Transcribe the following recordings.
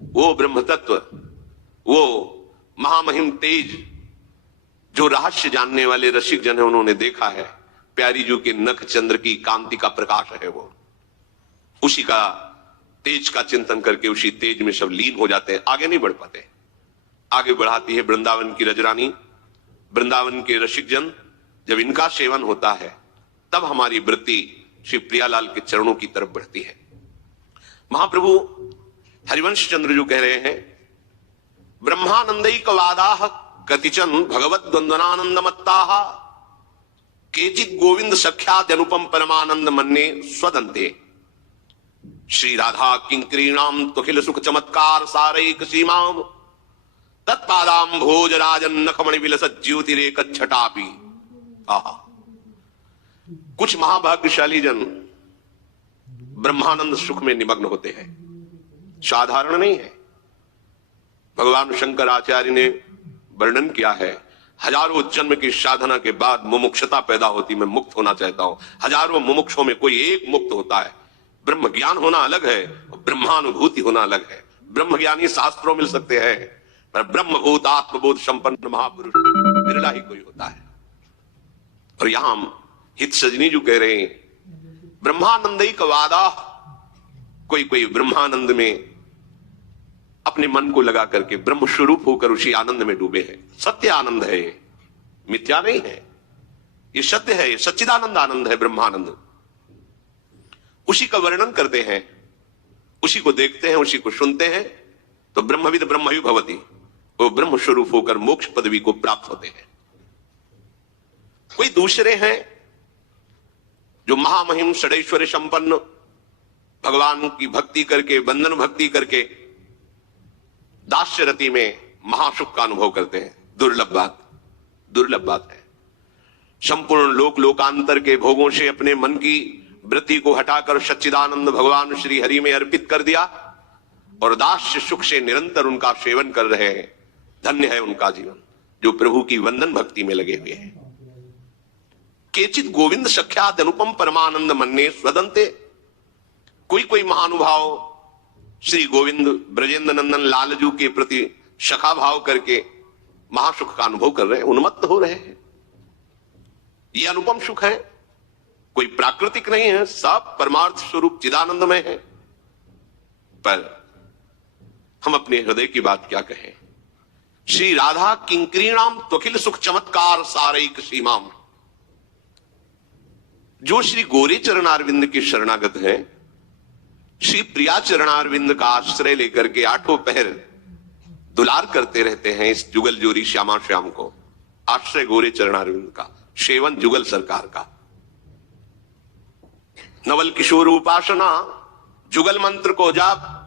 वो ब्रह्म तत्व, वो महामहिम तेज जो रहस्य जानने वाले रसिक जन है उन्होंने देखा है, प्यारी जू के नख चंद्र की कांति का प्रकाश है वो। उसी का तेज का चिंतन करके उसी तेज में सब लीन हो जाते हैं, आगे नहीं बढ़ पाते। आगे बढ़ाती है वृंदावन की रजरानी, वृंदावन के रसिक जन। जब इनका सेवन होता है तब हमारी वृत्ति श्री प्रियालाल के चरणों की तरफ बढ़ती है। महाप्रभु हरिवंश चंद्र जो कह रहे हैं, ब्रह्मानंदैक वादाह कतिचन भगवत द्वंद्वनानंदमत्ताः केचित गोविंद सख्यात अनुपम परमानंद मन्ने स्वदंते। श्री राधा किंकरीणाम तुखिल सुख चमत्कार सारैक सीमाम तत्पादाम भोज राजन नखमणि विलसत ज्योतिरेक छटापी। आहा, कुछ महाभाग्यशाली जन ब्रह्मानंद सुख में निमग्न होते हैं, साधारण नहीं है। भगवान शंकराचार्य ने वर्णन किया है, हजारों जन्म की साधना के बाद मुमुक्षता पैदा होती, मैं मुक्त होना चाहता हूं। हजारों मुमुक्षों में कोई एक मुक्त होता है। ब्रह्म ज्ञान होना अलग है, ब्रह्मानुभूति होना अलग है। ब्रह्म ज्ञानी शास्त्रों मिल सकते हैं, पर ब्रह्मभूत आत्मबोध संपन्न महापुरुष बिरला ही कोई होता है। और यहां हित सजनी जो कह रहे हैं, ब्रह्मानंदैक वादा, कोई ब्रह्मानंद में अपने मन को लगा करके ब्रह्म स्वरूप होकर उसी आनंद में डूबे हैं। सत्य आनंद है ये, मिथ्या नहीं है, ये सत्य है, ये सच्चिदानंद आनंद है, ब्रह्मानंद। उसी का वर्णन करते हैं, उसी को देखते हैं, उसी को सुनते हैं, तो ब्रह्मविद ब्रह्मयु भवति, वो ब्रह्म स्वरूप होकर मोक्ष पदवी को प्राप्त होते हैं। कोई दूसरे हैं जो महामहिम षडैश्वर्य संपन्न भगवान की भक्ति करके, बंधन भक्ति करके दास्य रति में महासुख का अनुभव करते हैं। दुर्लभ बात है। संपूर्ण लोकांतर के भोगों से अपने मन की वृत्ति को हटाकर सच्चिदानंद भगवान श्री हरि में अर्पित कर दिया और दास्य सुख से निरंतर उनका सेवन कर रहे हैं। धन्य है उनका जीवन जो प्रभु की वंदन भक्ति में लगे हुए हैं। केचित गोविंद सख्यात अनुपम परमानंद मन्ने स्वदंते। कोई महानुभाव श्री गोविंद ब्रजेंद्र नंदन लालजू के प्रति सखा भाव करके महासुख का अनुभव कर रहे हैं, उन्मत्त हो रहे हैं। ये अनुपम सुख है, कोई प्राकृतिक नहीं है, सब परमार्थ स्वरूप चिदानंदमय है। पर हम अपने हृदय की बात क्या कहें। श्री राधा किंकरीणाम त्वखिल सुख चमत्कार सारैक सीमाम। जो श्री गोरे चरणारविंद के शरणागत हैं, श्री प्रिया चरणारविंद का आश्रय लेकर के आठों पहर दुलार करते रहते हैं इस जुगल जोरी श्यामा श्याम को। आश्रय गोरे चरणारविंद का, सेवन जुगल सरकार का। नवल किशोर उपासना, जुगल मंत्र को जाप,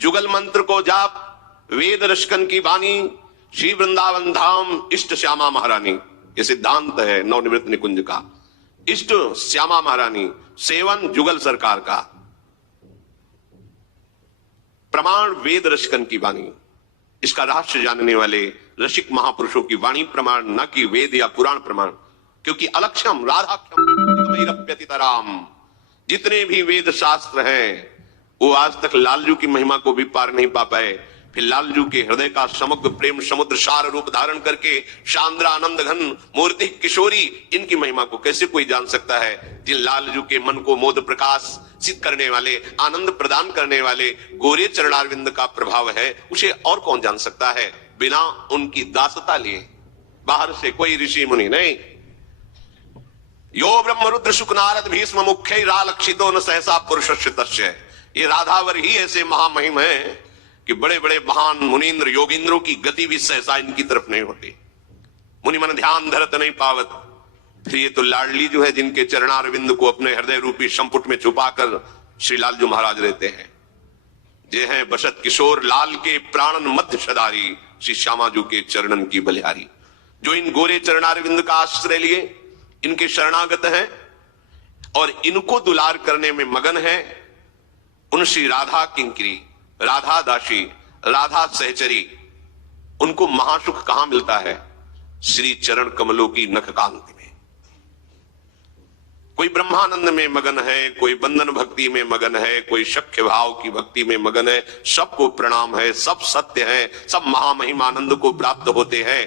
जुगल मंत्र को जाप, वेद रशकन की वाणी, श्री वृंदावन धाम इष्ट श्यामा महारानी। ये सिद्धांत है नवनिवृत्त निकुंज का। इष्ट श्यामा महारानी, सेवन जुगल सरकार का। प्रमाण वेद रशकन की वाणी, इसका रहस्य जानने वाले रसिक महापुरुषों की वाणी प्रमाण, न कि वेद या पुराण प्रमाण। क्योंकि अलक्ष्यम राधाख्यम, जितने भी वेद शास्त्र हैं वो आज तक लालजू की महिमा को भी पार नहीं पा पाए। फिर लालजू के हृदय का समग्र प्रेम समुद्र सार रूप धारण करके शांद्र आनंद घन मूर्ति किशोरी, इनकी महिमा को कैसे कोई जान सकता है। जिन लालजू के मन को मोद प्रकाश सिद्ध करने वाले, आनंद प्रदान करने वाले गोरे चरणारविंद का प्रभाव है, उसे और कौन जान सकता है बिना उनकी दासता लिए। बाहर से कोई ऋषि मुनि नहीं। यो ब्रह्म रुद्र शुक नारद भीष्म मुख्य रालक्षितो न सहसा पुरुष। ये राधावर ही ऐसे महामहिम है कि बड़े बड़े महान मुनीन्द्र योगींद्रों की गति भी सहसा इनकी तरफ नहीं होती। मुनि मन ध्यान धरत नहीं पावत। फिर ये तो लाडली जो है जिनके चरणारविंद को अपने हृदय रूपी संपुट में छुपाकर श्री लालजू महाराज रहते हैं। जे हैं बसत किशोर लाल के प्राणन मध्य सदारी, श्री श्यामाजू के चरणन की बलिहारी। जो इन गोरे चरणारविंद का आश्रय लिए, इनके शरणागत हैं और इनको दुलार करने में मगन है, उन श्री राधा किंकरी, राधा दासी, राधा सहचरी, उनको महासुख कहां मिलता है? श्री चरण कमलों की नख कांति में। कोई ब्रह्मानंद में मगन है, कोई बंधन भक्ति में मगन है, कोई शक्य भाव की भक्ति में मगन है। सबको प्रणाम है, सब सत्य है, सब महामहिमानंद को प्राप्त होते हैं।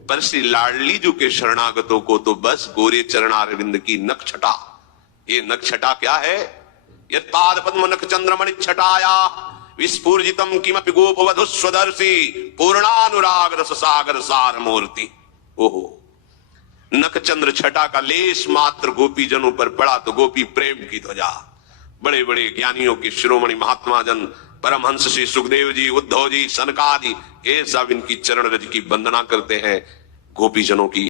पर श्री लाडली जी के शरणागतों को तो बस गोरे चरणारविंद की नखछटा। ये नखछटा क्या है? यत् पाद पद्म नख चंद्रमणि छटाया विस्फूर्जितम किमपि गोपवधु स्वदर्शी पूर्णानुराग रस सागर सार मूर्ति। ओहो, नख चंद्र छटा का लेस मात्र गोपी जनों पर पड़ा तो गोपी प्रेम की ध्वजा। बड़े बड़े ज्ञानियों के शिरोमणि महात्मा जन, परमहंस श्री सुखदेव जी, उद्धव जी, सनकादि, ये सब इनकी चरण रज की वंदना करते हैं। गोपी जनों की